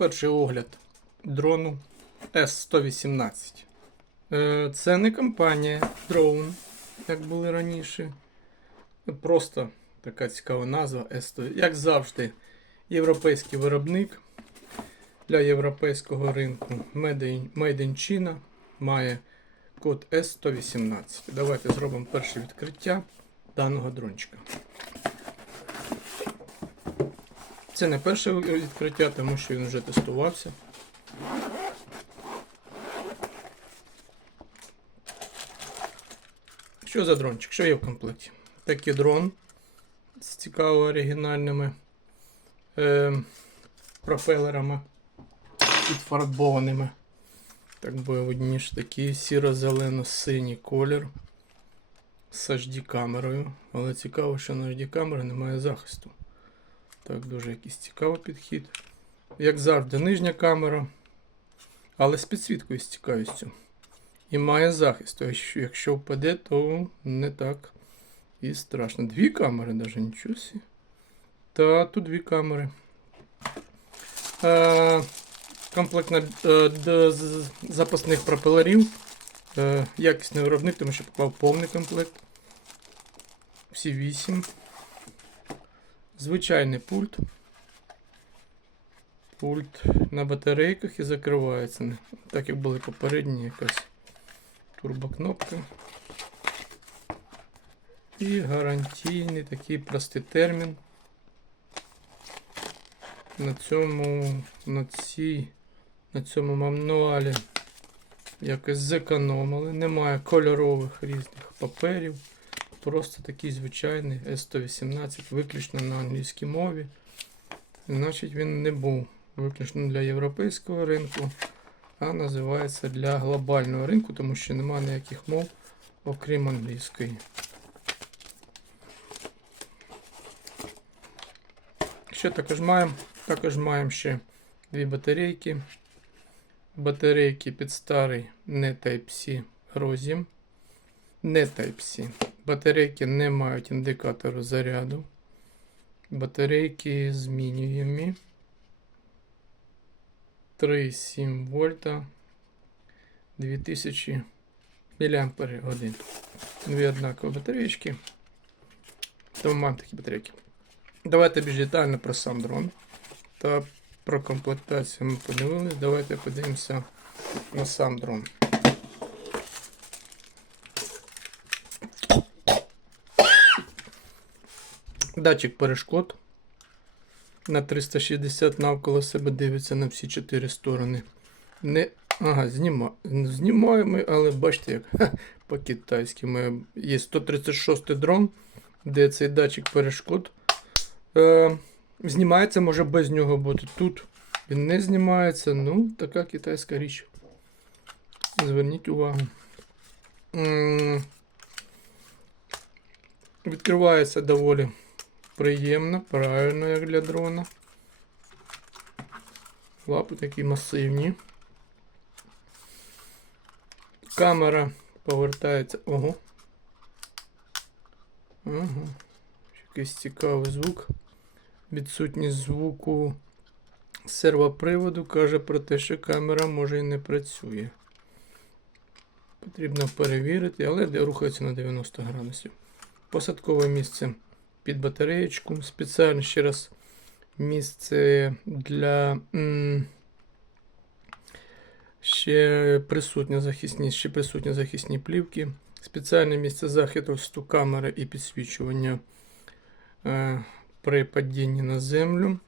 Перший огляд дрону S118. Е, Це не компанія Drone, як були раніше. Просто така цікава назва S100. Як завжди, європейський виробник для європейського ринку Made in, China має код S118. Давайте зробимо перше відкриття даного дрончика. Це не перше відкриття, тому що він вже тестувався. Що за дрончик? Що є в комплекті? Такий дрон з цікаво оригінальними е, пропелерами підфарбованими. Так би видніше такий сіро-зелено-синій колір з HD камерою. Але цікаво, що на HD камери немає захисту. Так, дуже якийсь цікавий підхід. Як завжди, нижня камера, але з підсвіткою з цікавістю. І має захист. Тобто, якщо впаде, то не так і страшно. Дві камери, навіть нічого. Та тут дві камери. Е, комплект е, запасних пропелерів. Е, якісний виробник, тому що поклав повний комплект. Всі 8. Звичайний пульт. Пульт на батарейках і закривається. Так як були попередні якась турбокнопка. І гарантійний такий простий термін. На цьому, на цій, на цьому мануалі якось зекономили. Немає кольорових різних паперів. Просто такий звичайний S118, виключно на англійській мові. Значить, він не був виключно для європейського ринку, а називається для глобального ринку, тому що немає ніяких мов, окрім англійської. Що також маємо? Також маємо ще дві батарейки. Батарейки під старий не Type-C розім. Не Type-C. Батарейки не мають індикатору заряду. Батарейки змінюємі. 3,7 вольта 2000 мАч. Дві однакові батареєчки. Тому маємо такі батарейки. Давайте більш детально про сам дрон. Та про комплектацію ми подивились. Давайте подивимося на сам дрон. Датчик перешкод. На 360 навколо себе дивиться на всі чотири сторони. Не... Ага, зніма... знімаємо, але бачите, як по-китайськи. Ми... Є 136 дрон, де цей датчик перешкод. Е, знімається, може без нього бути тут. Він не знімається. Ну, така китайська річ. Зверніть увагу. М, Відкривається доволі приємно, правильно, як для дрона. Лапи такі масивні. Камера повертається. Ого. Ага. Якийсь цікавий звук. Відсутність звуку сервоприводу каже про те, що камера може і не працює. Потрібно перевірити, але рухається на 90 градусів. Посадкове місце під батареєчку. Спеціально ще раз місце для ще присутні захисні, ще присутні захисні плівки. Спеціальне місце захисту камери і підсвічування е, при падінні на землю.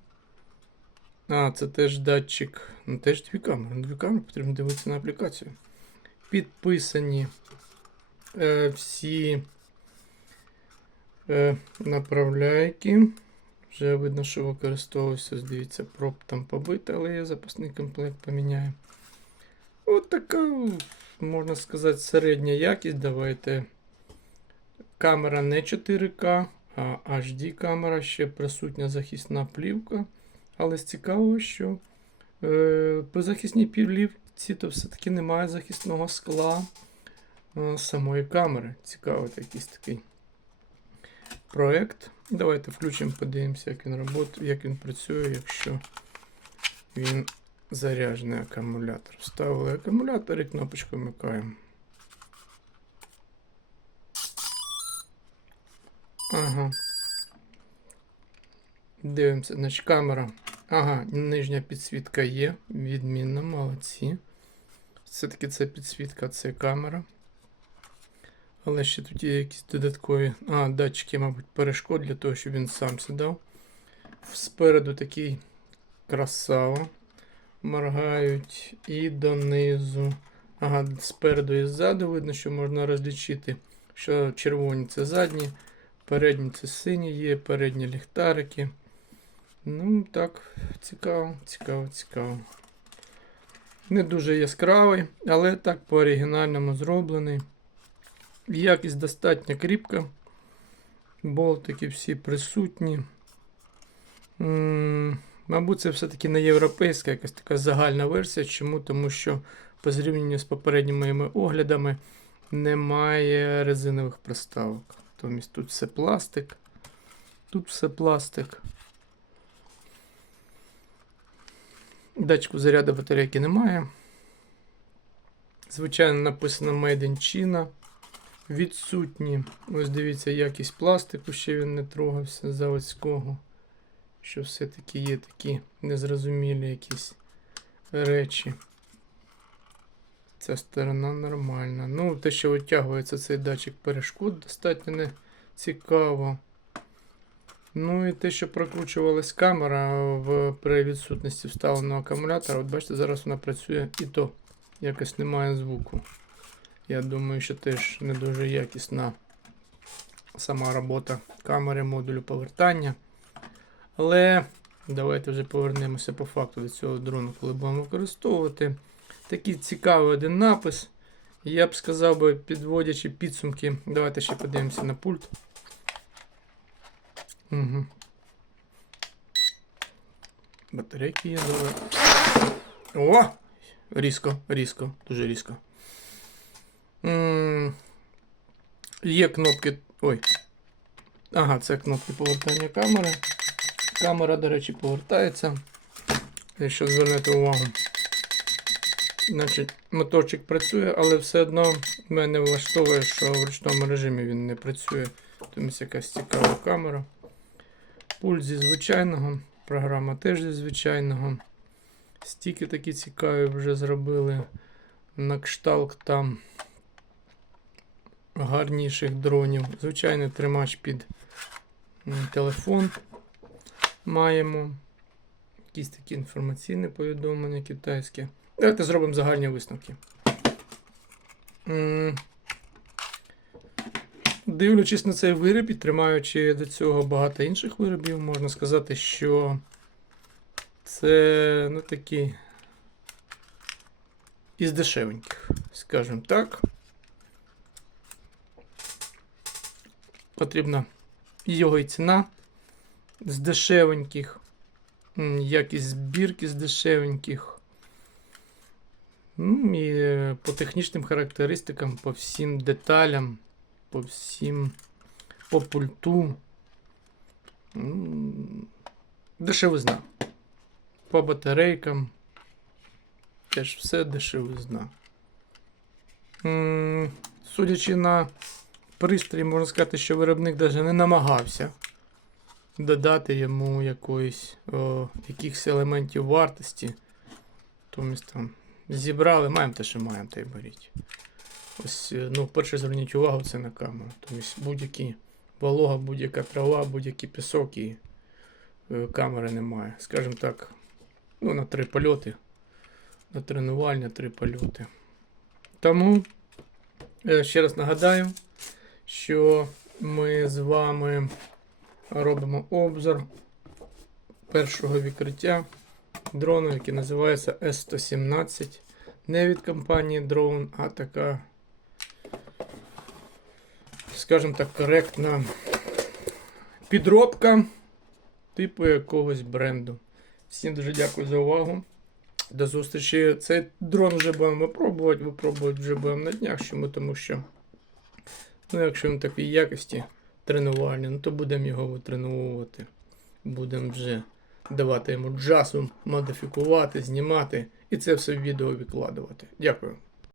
А, це теж датчик. Ну, теж дві камери. Дві камери потрібно дивитися на аплікацію. Підписані е, всі направляйки. Вже видно, що використовувався, дивіться, проб там побита, але я запасний комплект поміняю. От така, можна сказати, середня якість. Давайте. Камера не 4К, а HD камера, ще присутня захисна плівка. Але з цікавого, що е, при захисній плівці то все-таки немає захисного скла е, самої камери. Цікавий якийсь такий проект. Давайте включимо, подивимося, як він роботає, як він працює, якщо він заряджений акумулятор. Вставили акумулятор і кнопочку вмикаємо. Ага. Дивимося, значить камера. Ага, нижня підсвітка є. Відмінно, молодці. Все-таки це підсвітка, це камера. Але ще тут є якісь додаткові. А, датчики, мабуть, перешкод для того, щоб він сам сідав. Спереду такий красава. Моргають і донизу. Ага, спереду і ззаду видно, що можна розлічити, що червоні це задні, передні це сині є, передні ліхтарики. Ну, так, цікаво, цікаво, цікаво. Не дуже яскравий, але так по оригінальному зроблений. Якість достатньо кріпка. Болтики всі присутні. Мабуть, це все-таки не європейська якась така загальна версія. Чому? Тому що по зрівнянню з попередніми моїми оглядами немає резинових приставок. Тобто тут все пластик. Тут все пластик. Датчику заряду батарейки немає. Звичайно, написано Made in China. Відсутні. Ось дивіться, якість пластику, ще він не трогався заводського. Що все-таки є такі незрозумілі якісь речі. Ця сторона нормальна. Ну, те, що витягується цей датчик перешкод, достатньо не цікаво. Ну і те, що прокручувалась камера в, при відсутності вставленого акумулятора, от бачите, зараз вона працює і то якось немає звуку. Я думаю, що теж не дуже якісна сама робота камери модулю повертання. Але давайте вже повернемося по факту до цього дрону, коли будемо використовувати. Такий цікавий один напис. Я б сказав би, підводячи підсумки, давайте ще подивимося на пульт. Угу. Батарейки є, добре. О! Різко, різко, дуже різко. Є кнопки. Ой. Ага, це кнопки повертання камери. Камера, до речі, повертається. Якщо звернути увагу. Значить, моторчик працює, але все одно мене влаштовує, що в ручному режимі він не працює. Тому якась цікава камера. Пульт зі звичайного, програма теж зі звичайного. Стіки такі цікаві вже зробили. На кшталт там гарніших дронів. Звичайний тримач під телефон маємо. Якісь такі інформаційні повідомлення китайські. Давайте зробимо загальні висновки. Дивлячись на цей виріб і тримаючи до цього багато інших виробів, можна сказати, що це ну, такі із дешевеньких, скажімо так. Потрібна його і ціна з дешевеньких, якість збірки з дешевеньких. Ну, і е, по технічним характеристикам, по всім деталям, по всім по пульту. Дешевизна. По батарейкам. Теж все дешевизна. Судячи на пристрій, можна сказати, що виробник навіть не намагався додати йому якоїсь, якихось елементів вартості. Тобто там зібрали, маємо те, що маємо, та й беріть. Ось, е, ну, перше зверніть увагу це на камеру. Тобто будь-які волога, будь-яка трава, будь-який пісок і е, камери немає. Скажімо так, ну, на три польоти. На тренувальні три польоти. Тому е, ще раз нагадаю, що ми з вами робимо обзор першого відкриття дрону, який називається S117. Не від компанії Drone, а така, скажімо так, коректна підробка типу якогось бренду. Всім дуже дякую за увагу. До зустрічі. Цей дрон вже будемо випробувати, випробувати вже будемо на днях. Чому? Тому що, ну, якщо він такої якості тренувальні, ну то будемо його витреновувати. Будемо вже давати йому джасу, модифікувати, знімати і це все в відео викладувати. Дякую.